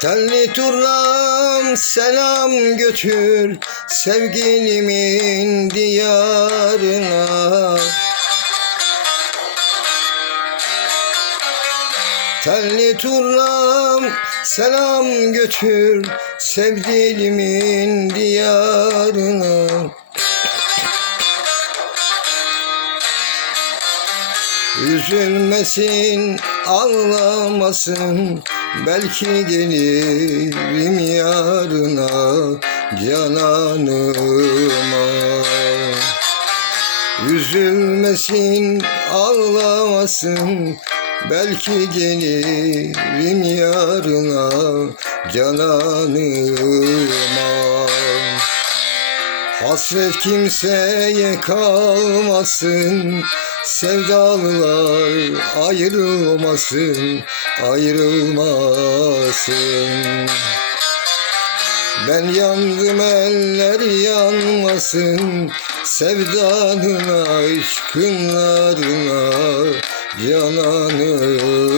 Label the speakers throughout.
Speaker 1: Telli turnam selam götür sevgilimin diyarına. Telli turnam selam götür sevgilimin diyarına Üzülmesin, ağlamasın. Belki gelirim yarına cananıma. Üzülmesin, ağlamasın. Belki gelirim yarına cananıma Hasret kimseye kalmasın Sevdalılar ayrılmasın Ayrılmasın. Ben yandım eller yanmasın Sevdanın aşkınlarına Cananıma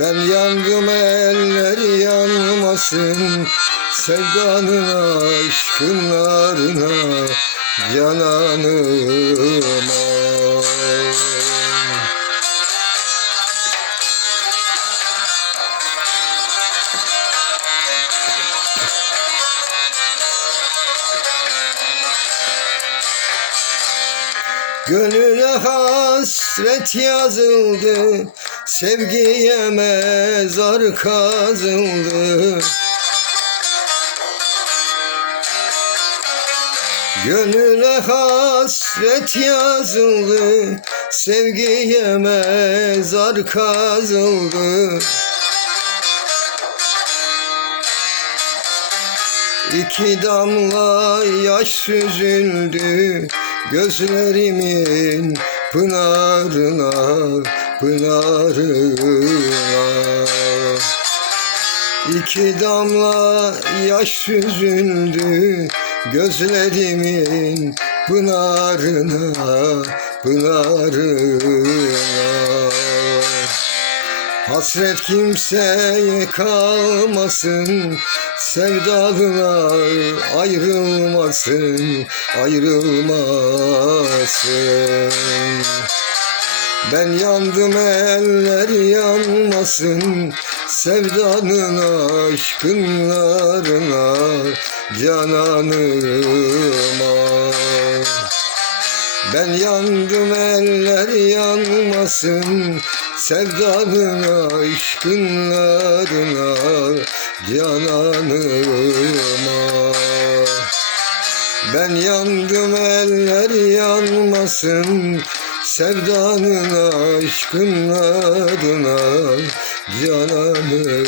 Speaker 1: ben yandım eller yanmasın Sevdanın aşkınlarına Cananıma Gönüle hasret yazıldı Sevgiye mezar kazıldı Gönüle hasret yazıldı Sevgiye mezar kazıldı. İki damla yaş süzüldü Gözlerimin pınarına, pınarına. İki damla yaş süzüldü Gözlerimin pınarına, pınarına. Hasret kimseye kalmasın Sevdalılar ayrılmasın Ayrılmasın. Ben yandım eller yanmasın Sevdanın aşkınlarına Cananıma ben yandım eller yanmasın Sevdanın aşkınlarına Cananıma Ben yandım eller yanmasın Sevdanın aşkınlarına Cananıma